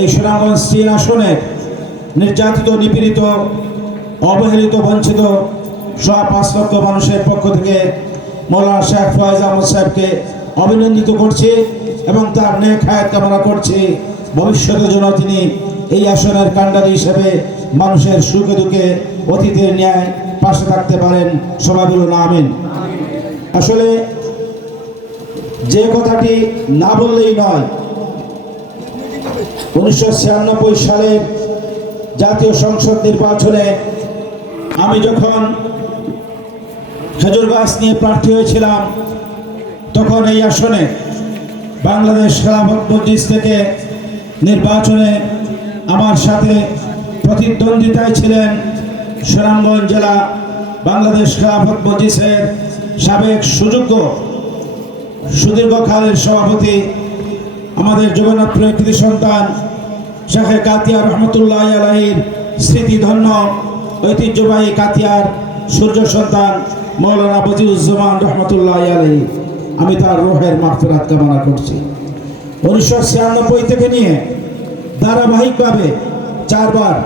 এই সুনামগঞ্জ 3 আসনে নির্যাতিত, নিপীড়িত, অবহেলিত, বঞ্চিত 5 লক্ষ মানুষের পক্ষ থেকে মৌলানা শেখ ফয়েজ আহমদ সাহেবকে অভিনন্দিত করছি এবং তার নেক হায়াত কামনা করছি। ভবিষ্যতের জন্য তিনি এই আসনের কাণ্ডারি হিসেবে মানুষের সুখে দুঃখে অতীতের ন্যায় পাশে থাকতে পারেন। সবাই বলুন আমিন। আসলে যে কথাটি না বললেই নয়, 1996 সালের জাতীয় সংসদ নির্বাচনে আমি যখন খেজুরগাছ নিয়ে প্রার্থী হয়েছিলাম, তখন এই আসনে বাংলাদেশ খেলাফত মজলিস থেকে নির্বাচনে আমার সাথে প্রতিদ্বন্দ্বিতায় ছিলেন সুনামগঞ্জ জেলা বাংলাদেশ খেলাফত মজলিসের সাবেক সুদীর্ঘকালের সভাপতি, আমাদের জগন্নাথপুরের কৃতি সন্তান শেখে কাতিয়া রহমতুল্লাহ আলাইহির স্মৃতিধন্য ঐতিহ্যবাহী কাতিয়ার সূর্য সন্তান মৌলানা বদিউজ্জামান রহমতুল্লাহ আলাইহি, আমি তার রূহের মাগফিরাত কামনা করছি। 1996 থেকে নিয়ে ধারাবাহিকভাবে 4 বার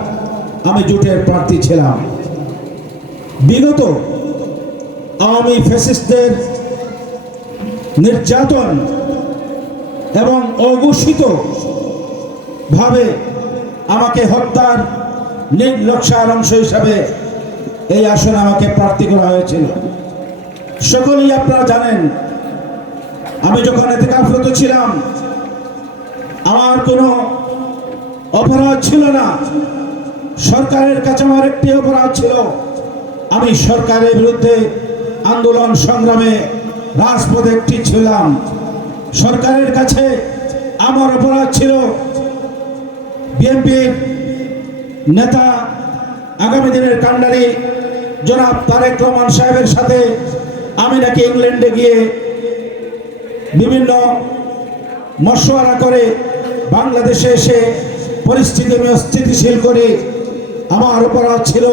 আমি জোটের প্রার্থী ছিলাম। বিগত আওয়ামী ফ্যাসিস্টদের নির্যাতন এবং অঘোষিত ভাবে আমাকে হত্যার নির্লজ্জার অংশ হিসাবে এই আসনে আমাকে প্রার্থী করা হয়েছিল। সকলেই আপনারা জানেন, আমি যখন ইতিকাফরত ছিলাম আমার কোনো অপরাধ ছিল না। সরকারের কাছে আমার একটি অপরাধ ছিল, আমি সরকারের বিরুদ্ধে আন্দোলন সংগ্রামে রাজপথে একটি ছিলাম। সরকারের কাছে আমার অপরাধ ছিল বিএনপির নেতা, আগামী দিনের কাণ্ডারি জনাব তারেক রহমান সাহেবের সাথে আমি নাকি ইংল্যান্ডে গিয়ে বিভিন্ন মশওয়ারা করে বাংলাদেশে এসে পরিস্থিতি আমি অস্থিতিশীল করে। আমার অপরাধ ছিল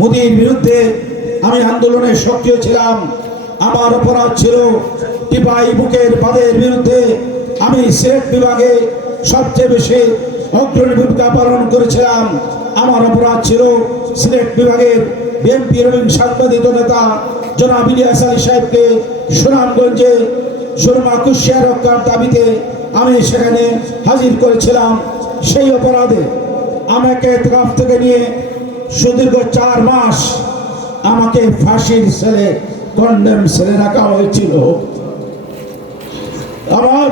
মোদির বিরুদ্ধে আমি আন্দোলনে সক্রিয় ছিলাম। আমার অপরাধ ছিল টিপাই বুকের বাদের বিরুদ্ধে আমি সিলেট বিভাগে সবচেয়ে বেশি অগ্রণী ভূমিকা পালন করেছিলাম। আমার অপরাধ ছিল সিলেট বিভাগের বিএনপির সাংবাদিক নেতা জনাব ইলিয়াস আলী সাহেবকে সুনামগঞ্জে সুরমা কুশিয়া রক্ষার দাবিতে আমি সেখানে হাজির করেছিলাম। সেই অপরাধে আমাকে ইতিকাফ থেকে নিয়ে সুদীর্ঘ 4 মাস আমাকে ফাঁসির সেলে, কন্ডেম সেলে রাখা হয়েছিল। আমার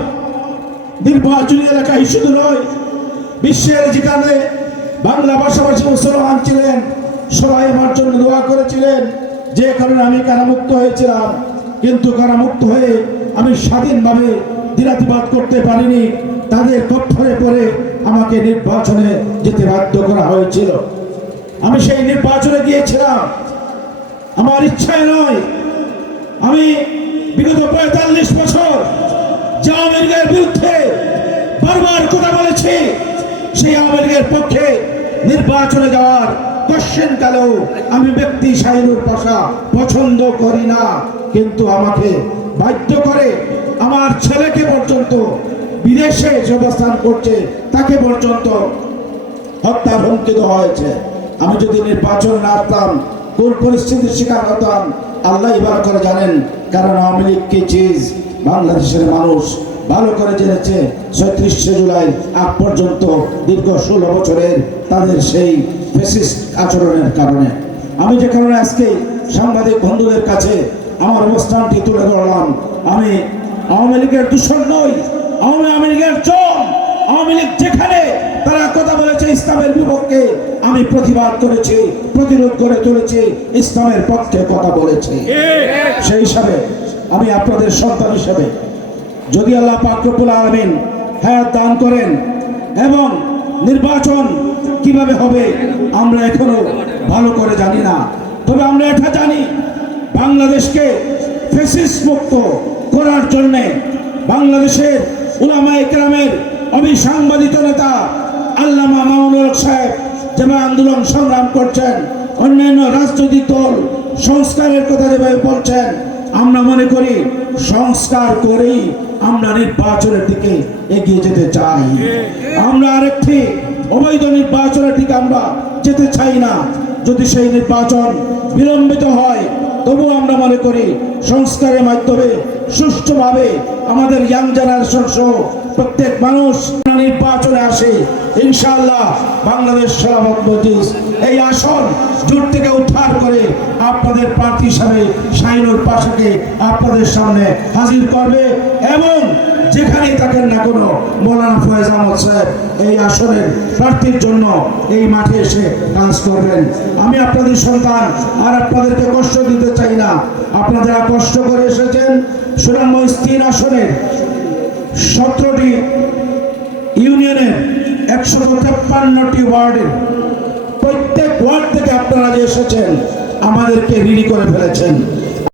নির্বাচনী এলাকায় শুধু নয়, বিশ্বের যেখানে বাংলা ভাষাভাষী মুসলমান ছিলেন সবাই আমার জন্য দোয়া করেছিলেন, যে কারণে আমি কারামুক্ত হয়েছিলাম। কিন্তু কারামুক্ত হয়ে আমি স্বাধীনভাবে দিনাতিবাদ করতে পারিনি। তাদের কঠোরে পরে আমাকে নির্বাচনে যেতে বাধ্য করা হয়েছিল। আমি সেই নির্বাচনে গিয়েছিলাম আমার ইচ্ছায় নয়। আমি বিগত 45 বছর যে আওয়ামী লীগের বিরুদ্ধে বারবার কথা বলেছি, সেই আওয়ামী লীগের পক্ষে নির্বাচনে যাওয়ার কোশ্চেন কালেও আমি ব্যক্তি শাহিনুর পাশা পছন্দ করি না। কিন্তু আমাকে বাধ্য করে আমার ছেলেকে পর্যন্ত বিদেশে যে অবস্থান করছে তাকে পর্যন্ত হত্যার হুমকি দেওয়া হয়েছে। আমি যদি নির্বাচন না আসতাম কোন পরিস্থিতির শিকার হতাম আল্লাহ ভালো করে জানেন। কারণ আওয়ামী লীগ কি চিজ বাংলাদেশের মানুষ ভালো করে জেনেছে। 36 জুলাই আগ পর্যন্ত দীর্ঘ 16 বছরের তাদের সেই ফ্যাসিস্ট আচরণের কারণে আমি যে কারণে আজকে সাংবাদিক বন্ধুদের কাছে আমার অবস্থানটি তুলে ধরলাম। আমি আওয়ামী লীগের দূষণ নই, আওয়ামী লীগের জম। আওয়ামী লীগ যেখানে তারা কথা বলেছে ইসলামের বিপক্ষে, আমি প্রতিবাদ করেছি, প্রতিরোধ করে চলেছি, ইসলামের পক্ষে কথা বলেছি। সেই হিসাবে আমি আপনাদের সন্তান হিসেবে যদি আল্লাহ পাক রব্বুল আলামিন হায়াত দান করেন এবং নির্বাচন কিভাবে হবে আমরা এখনো ভালো করে জানি না, তবে আমরা এটা জানি বাংলাদেশকে ফ্যাসিস্ট মুক্ত করার জন্যে বাংলাদেশের উলামায়ে কেরামের অবিসাংবাদিক নেতা আল্লামা মামুনুল হক সাহেব যেভাবে আন্দোলন সংগ্রাম করছেন, অন্যান্য রাজনৈতিক দল সংস্কারের কথা যেভাবে বলছেন, আমরা মনে করি সংস্কার করেই আমরা নির্বাচনের দিকে এগিয়ে যেতে চাই। আমরা আরেকটি অবৈধ নির্বাচনের দিকে আমরা যেতে চাই না। যদি সেই নির্বাচন বিলম্বিত হয় তবু আমরা মনে করি সংস্কারের মাধ্যমে সুষ্ঠুভাবে আমাদের ইয়াং জেনারেশন সহ প্রত্যেক মানুষ নির্বাচনে আসে, ইনশাআল্লাহ বাংলাদেশ খেলাফত মজলিস এই আসন জোট থেকে উদ্ধার করে আপনাদের প্রার্থী হিসাবে শাহিনুর পাশাকে আপনাদের সামনে হাজির করবে এবং যেখানেই থাকেন না কোনো মৌলানা ফয়েজ আহমদ সাহেব এই আসনের প্রার্থীর জন্য এই মাঠে এসে কাজ করবেন। আমি আপনাদের সন্তান আর আপনাদেরকে কষ্ট দিতে চাই না। আপনারা কষ্ট করে এসেছেন সুনামগঞ্জ 3 আসনের 17টি ইউনিয়নের 153টি ওয়ার্ডের প্রত্যেক ওয়ার্ড থেকে আপনারা যে এসেছেন আমাদেরকে ঋণী করে ফেলেছেন।